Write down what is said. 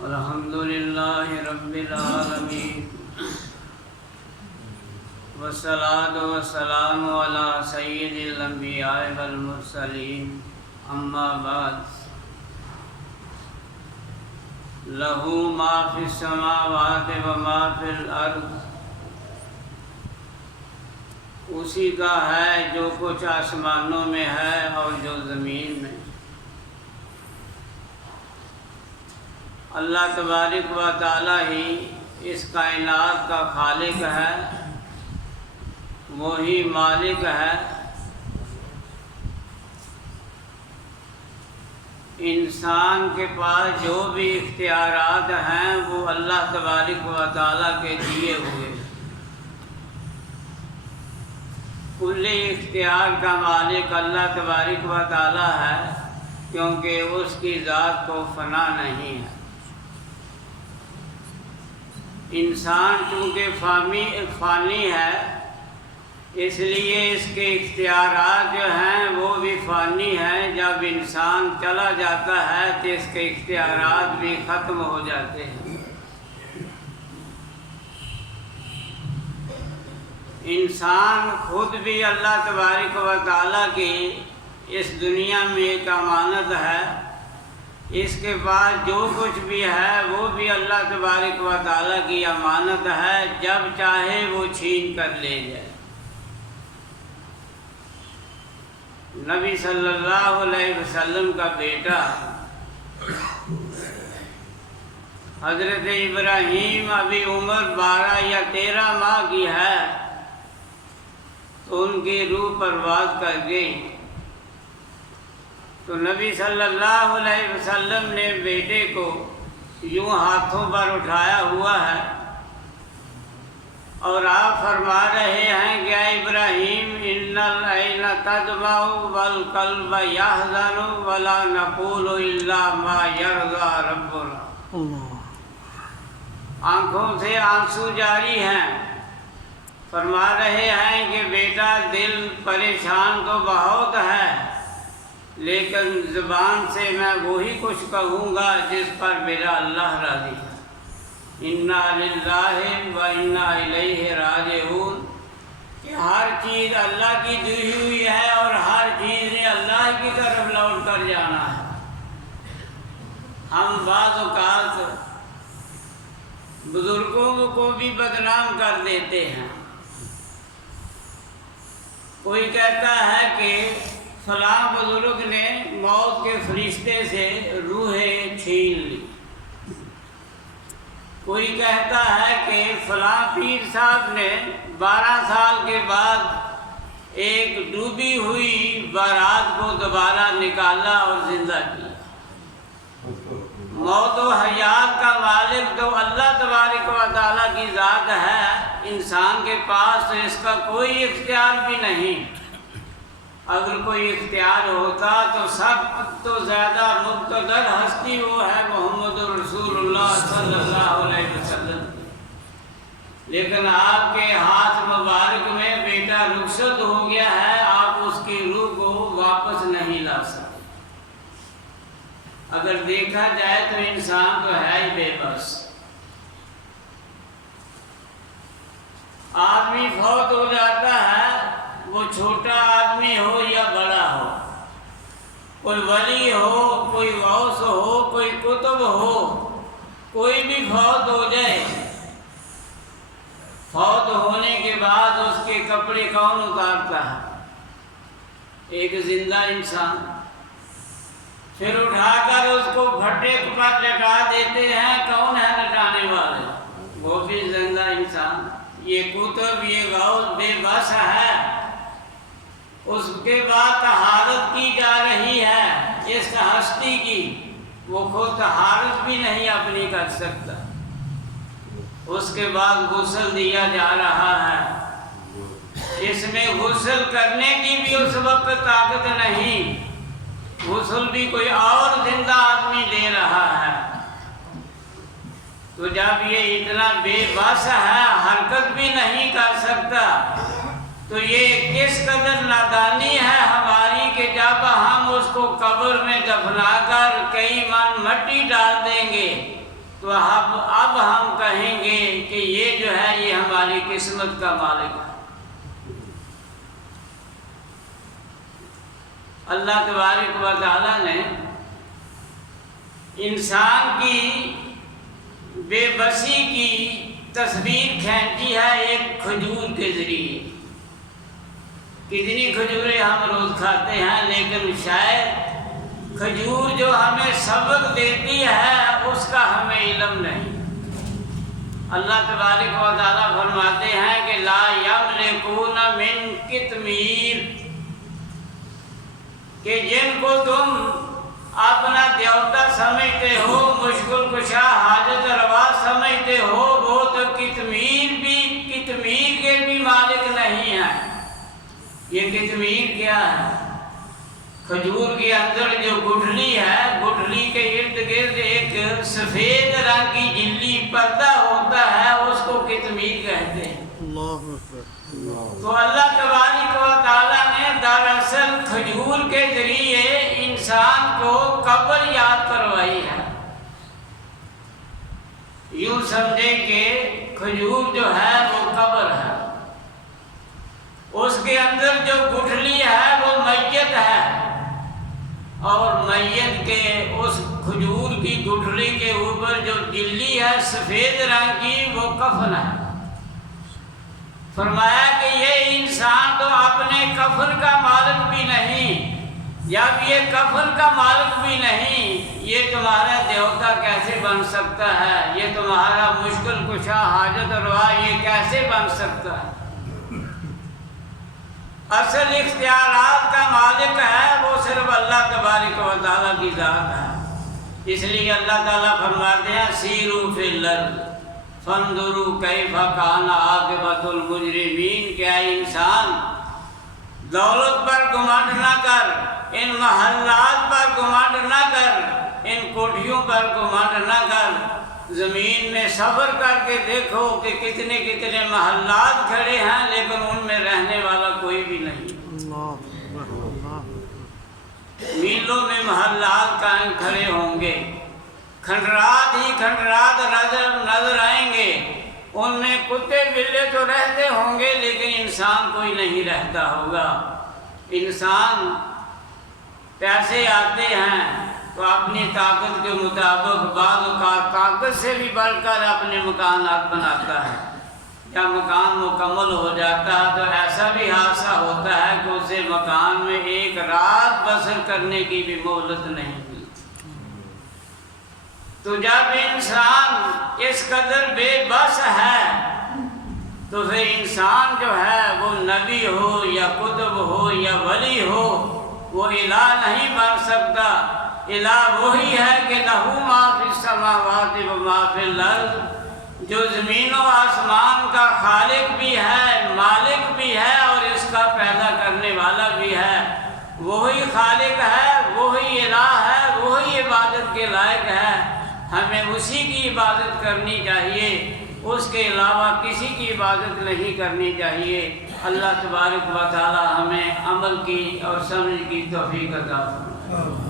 الحمدللہ رب العالمین والصلاة والسلام علی سید الانبیاء والمرسلین اما بعد لہ ما فی السماوات و ما فی الارض، اسی کا ہے جو کچھ آسمانوں میں ہے اور جو زمین میں۔ اللہ تبارک و تعالی ہی اس کائنات کا خالق ہے، وہی مالک ہے۔ انسان کے پاس جو بھی اختیارات ہیں وہ اللہ تبارک و تعالی کے دیے ہوئے ہیں۔ کل اختیار کا مالک اللہ تبارک و تعالی ہے، کیونکہ اس کی ذات کو فنا نہیں ہے۔ انسان چونکہ فانی ہے، اس لیے اس کے اختیارات جو ہیں وہ بھی فانی ہیں۔ جب انسان چلا جاتا ہے تو اس کے اختیارات بھی ختم ہو جاتے ہیں۔ انسان خود بھی اللہ تبارک و تعالیٰ کی اس دنیا میں ایک امانت ہے۔ اس کے بعد جو کچھ بھی ہے وہ بھی اللہ تبارک و تعالیٰ کی امانت ہے، جب چاہے وہ چھین کر لے جائے۔ نبی صلی اللہ علیہ وسلم کا بیٹا حضرت ابراہیم ابھی عمر 12 یا 13 ماہ کی ہے تو ان کی روح پرواز کر گئی۔ تو نبی صلی اللہ علیہ وسلم نے بیٹے کو یوں ہاتھوں پر اٹھایا ہوا ہے اور آپ فرما رہے ہیں کہ اے ابراہیم ان العین تدمع والقلب یحزن ولا نقول الا ما یرضی ربنا۔ آنکھوں سے آنسو جاری ہیں، فرما رہے ہیں کہ بیٹا دل پریشان تو بہت ہے، لیکن زبان سے میں وہی کچھ کہوں گا جس پر میرا اللہ راضی ہے۔ انا للہ و انا الیہ راجعون، کہ ہر چیز اللہ کی دی ہوئی ہے اور ہر چیز نے اللہ کی طرف لوٹ کر جانا ہے۔ ہم بعض اوقات بزرگوں کو بھی بدنام کر دیتے ہیں۔ کوئی کہتا ہے کہ فلاں بزرگ نے موت کے فرشتے سے روحیں چھین لی، کوئی کہتا ہے کہ فلاں پیر صاحب نے 12 سال کے بعد ایک ڈوبی ہوئی بارات کو دوبارہ نکالا اور زندہ کیا۔ موت و حیات کا مالک تو اللہ تبارک و تعالیٰ کی ذات ہے، انسان کے پاس تو اس کا کوئی اختیار بھی نہیں۔ اگر کوئی اختیار ہوتا تو سب تو زیادہ مقتدر ہستی وہ ہے محمد رسول اللہ صلی اللہ علیہ وسلم، لیکن آپ کے ہاتھ مبارک میں بیٹا رخصت ہو گیا ہے، آپ اس کی روح کو واپس نہیں لا سکتے۔ اگر دیکھا جائے تو انسان تو ہے ہی بے بس۔ آدمی فوت ہو جاتا ہے، وہ چھوٹا آدمی ہو یا بڑا ہو، کوئی ولی ہو، کوئی غوث ہو، کوئی قطب ہو، کوئی بھی فوت ہو جائے، فوت ہونے کے بعد اس کے کپڑے کون اتارتا ہے؟ ایک زندہ انسان۔ پھر اٹھا کر اس کو بھٹے پر لٹا دیتے ہیں، کون ہے لٹانے والے؟ وہ بھی زندہ انسان۔ یہ قطب، یہ غوث بے بس ہے، اس کے بعد طہارت کی جا رہی ہے اس ہستی کی، وہ خود طہارت بھی نہیں اپنی کر سکتا۔ اس کے بعد غسل دیا جا رہا ہے، اس میں غسل کرنے کی بھی اس وقت طاقت نہیں، غسل بھی کوئی اور زندہ آدمی دے رہا ہے۔ تو جب یہ اتنا بے بس ہے، حرکت بھی نہیں کر سکتا، تو یہ کس قدر نادانی ہے ہماری کہ کو قبر میں دفنا کر کئی من مٹی ڈال دیں گے تو اب ہم کہیں گے کہ یہ جو ہے یہ ہماری قسمت کا مالک ہے۔ اللہ تبارک و تعالیٰ نے انسان کی بے بسی کی تصویر کھینچی ہے ایک کھجور کے ذریعے۔ کتنی کھجوریں ہم روز کھاتے ہیں، لیکن شاید کھجور جو ہمیں سبق دیتی ہے اس کا ہمیں علم نہیں۔ اللہ تبارک و تعالیٰ فرماتے ہیں کہ لا یملکون من قطمیر، کہ جن کو تم اپنا دیوتا سمجھتے ہو، مشکل کشا حاجت روا سمجھتے ہو، وہ تو قطمیر کے بھی مالک نہیں ہیں۔ یہ قطمیر کیا ہے؟ کھجور کے اندر جو گٹھلی ہے، گٹھلی کے ارد گرد ایک سفید رنگ کی جلی پردہ ہوتا ہے، اس کو قطمیر کہتے ہیں۔ تو اللہ تبارک و تعالیٰ نے دراصل کھجور کے ذریعے انسان کو قبر یاد کروائی ہے۔ یوں سمجھے کہ کھجور جو ہے وہ قبر ہے، اس کے اندر جو گٹھلی ہے وہ میت ہے، اور میت کے اس کھجور کی گٹھلی کے اوپر جو جلی ہے سفید رنگ کی وہ کفن ہے۔ فرمایا کہ یہ انسان تو اپنے کفن کا مالک بھی نہیں، جب یہ کفن کا مالک بھی نہیں، یہ تمہارا دیوتا کیسے بن سکتا ہے؟ یہ تمہارا مشکل کشا حاجت روا یہ کیسے بن سکتا ہے؟ اصل اختیارات کا مالک ہے وہ صرف اللہ تبارک و تعالیٰ کی ذات ہے۔ اس لیے اللہ تعالیٰ فرماتے ہیں سیروا فی الارض فانظروا کیف کان عاقبۃ المجرمین، کیا انسان دولت پر گھمنڈ نہ کر، ان محلات پر گھمنڈ نہ کر، ان کوٹھیوں پر گھمنڈ نہ کر، زمین میں سفر کر کے دیکھو کہ کتنے کتنے محلات کھڑے ہیں لیکن ان میں رہنے والا کوئی بھی نہیں۔ میلوں میں محلات قائم کھڑے ہوں گے، کھنڈرات ہی کھنڈرات نظر آئیں گے، ان میں کتے بلے تو رہتے ہوں گے لیکن انسان کوئی نہیں رہتا ہوگا۔ انسان پیسے آتے ہیں تو اپنی طاقت کے مطابق بعض اوقات طاقت سے بھی بڑھ کر اپنے مکانات بناتا ہے۔ جب مکان مکمل ہو جاتا ہے تو ایسا بھی حادثہ ہوتا ہے کہ اسے مکان میں ایک رات بسر کرنے کی بھی مہلت نہیں ملتی۔ تو جب انسان اس قدر بے بس ہے تو پھر انسان جو ہے وہ نبی ہو یا قطب ہو یا ولی ہو وہ الہ نہیں بن سکتا۔ الہ وہی ہے کہ لہو ما فی السماوات و ما فی الارض، جو زمین و آسمان کا خالق بھی ہے، مالک بھی ہے اور اس کا پیدا کرنے والا بھی ہے۔ وہی خالق ہے، وہی الہ ہے، وہی عبادت کے لائق ہے۔ ہمیں اسی کی عبادت کرنی چاہیے، اس کے علاوہ کسی کی عبادت نہیں کرنی چاہیے۔ اللہ تبارک و تعالی ہمیں عمل کی اور سمجھ کی توفیق عطا فرمائے۔